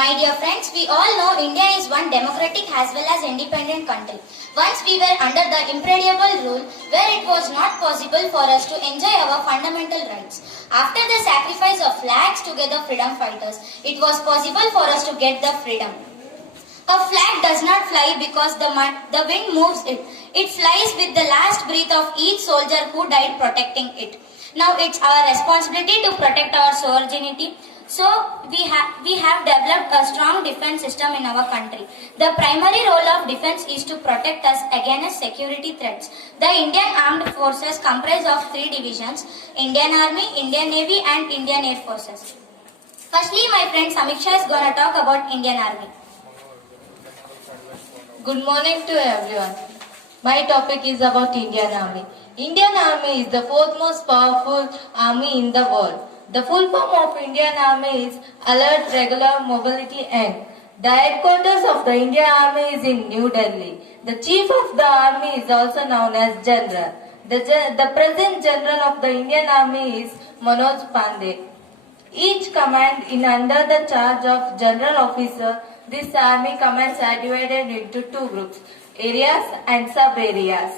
My dear friends, we all know India is one democratic as well as independent country. Once we were under the imperial rule where it was not possible for us to enjoy our fundamental rights. After the sacrifice of lakhs together freedom fighters, it was possible for us to get the freedom. A flag does not fly because the wind moves it. It flies with the last breath of each soldier who died protecting it. Now it's our responsibility to protect our sovereignty. So we have developed a strong defense system in our country. The primary role of defense is to protect us against security threats. The Indian Armed Forces comprise of 3 divisions: Indian Army, Indian Navy and Indian Air Forces. Firstly, my friend Samiksha is going to talk about Indian Army. Good morning to everyone. My topic is about Indian Army. Indian Army is the 4th most powerful army in the world. The full form of Indian Army is Alert Regular Mobility End. The headquarters of the Indian Army is in New Delhi. The chief of the army is also known as General. The present General of the Indian Army is Manoj Pandey. Each command is under the charge of General Officer. This army commands are divided into 2 groups, areas and sub-areas.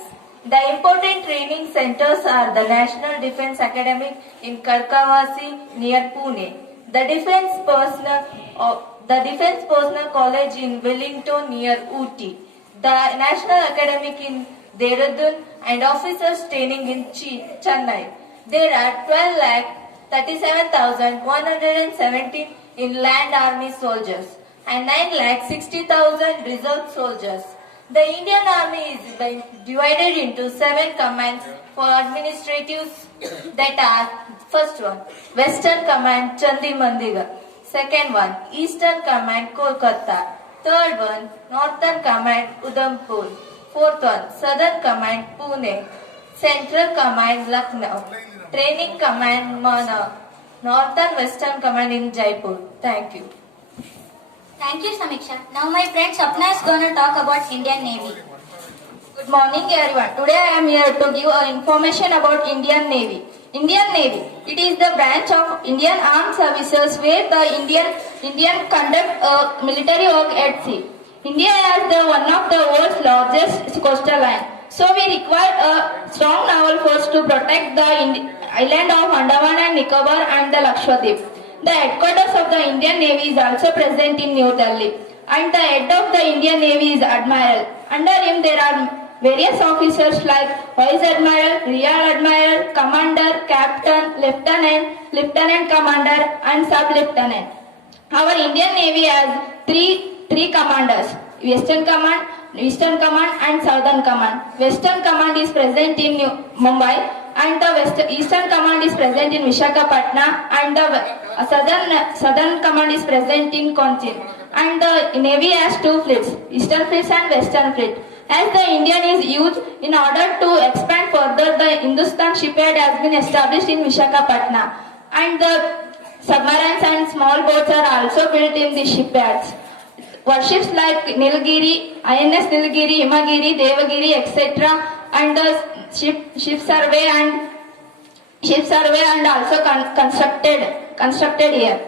The important training centers are the National Defence Academy in Karkavasi near Pune, the Defence Personnel College in Wellington near Ooty, the National Academic in Dehradun and Officers Training in Chennai. There are 12,37,117 inland army soldiers and 9,60,000 reserve soldiers. The Indian Army is divided into 7 commands for administratives that are: first one, Western Command Chandimandiga; second one, Eastern Command Kolkata; third one, Northern Command Udhampur; fourth one, Southern Command Pune; Central Command Lucknow; Training Command Mana; Northern Western Command in Jaipur. Thank you. Thank you, Samiksha. Now my friend Sapna is going to talk about Indian Navy. Good morning everyone. Today I am here to give information about Indian Navy. Indian Navy. It is the branch of Indian Armed Services where the Indian conduct military work at sea. India has one of the world's largest coastal line. So we require a strong naval force to protect the island of Andaman and Nicobar and the Lakshadweep. The headquarters of the Indian Navy is also present in New Delhi, and the head of the Indian Navy is Admiral. Under him there are various officers like Vice Admiral, Rear Admiral, Commander, Captain, Lieutenant Commander and Sub-Lieutenant. Our Indian Navy has three commanders: Western Command, Eastern Command and Southern Command. Western Command is present in Mumbai and the Eastern Command is present in Visakhapatnam and the Southern Command is present in Cochin. And the Navy has 2 fleets, Eastern Fleet and Western Fleet. As the Indian is used, in order to expand further, the Hindustan shipyard has been established in Visakhapatnam. And the submarines and small boats are also built in the shipyards. Warships like Nilgiri, INS Nilgiri, Himagiri, Devagiri, etc. and the ship survey and also constructed here.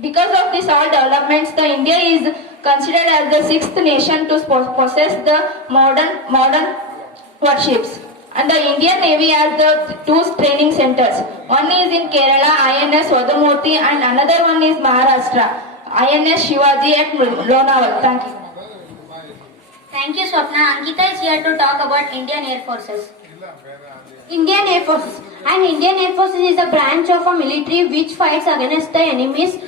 Because of these all developments, the India is considered as the 6th nation to possess the modern warships. And the Indian Navy has the 2 training centers. One is in Kerala, INS Vadumurti, and another one is Maharashtra, INS Shivaji at Lonavala. Thank you. Thank you, Swapna. Ankita is here to talk about Indian Air Forces. Indian Air Forces. And Indian Air Forces is a branch of a military which fights against the enemies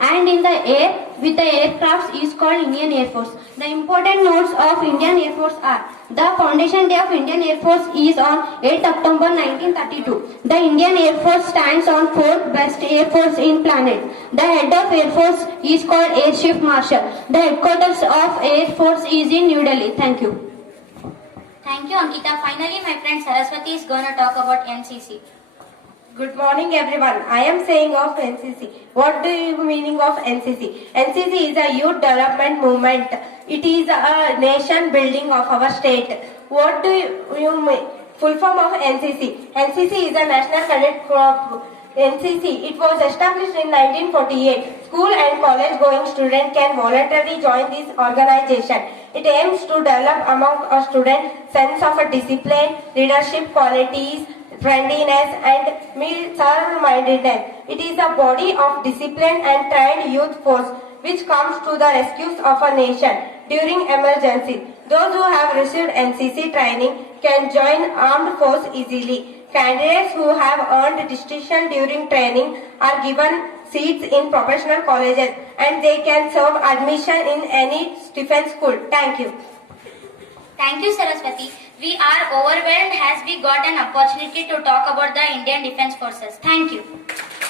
and in the air with the aircrafts is called Indian Air Force. The important notes of Indian Air Force are: the foundation day of Indian Air Force is on 8 October 1932. The Indian Air Force stands on 4th best Air Force in planet. The head of Air Force is called Air Chief Marshal. The headquarters of Air Force is in New Delhi. Thank you. Thank you, Ankita. Finally, my friend Saraswati is going to talk about NCC. Good morning everyone. I am saying of NCC. What do you meaning of NCC? NCC is a youth development movement. It is a nation building of our state. What do you mean? Full form of NCC. NCC is a National Cadet Corps. NCC. It was established in 1948. School and college going students can voluntarily join this organization. It aims to develop among a student sense of a discipline, leadership qualities, friendliness and serve-mindedness. It is a body of disciplined and trained youth force which comes to the rescue of a nation during emergency. Those who have received NCC training can join armed force easily. Candidates who have earned distinction during training are given seats in professional colleges and they can serve admission in any defense school. Thank you. Thank you, Saraswati. We are overwhelmed as we got an opportunity to talk about the Indian Defence Forces. Thank you.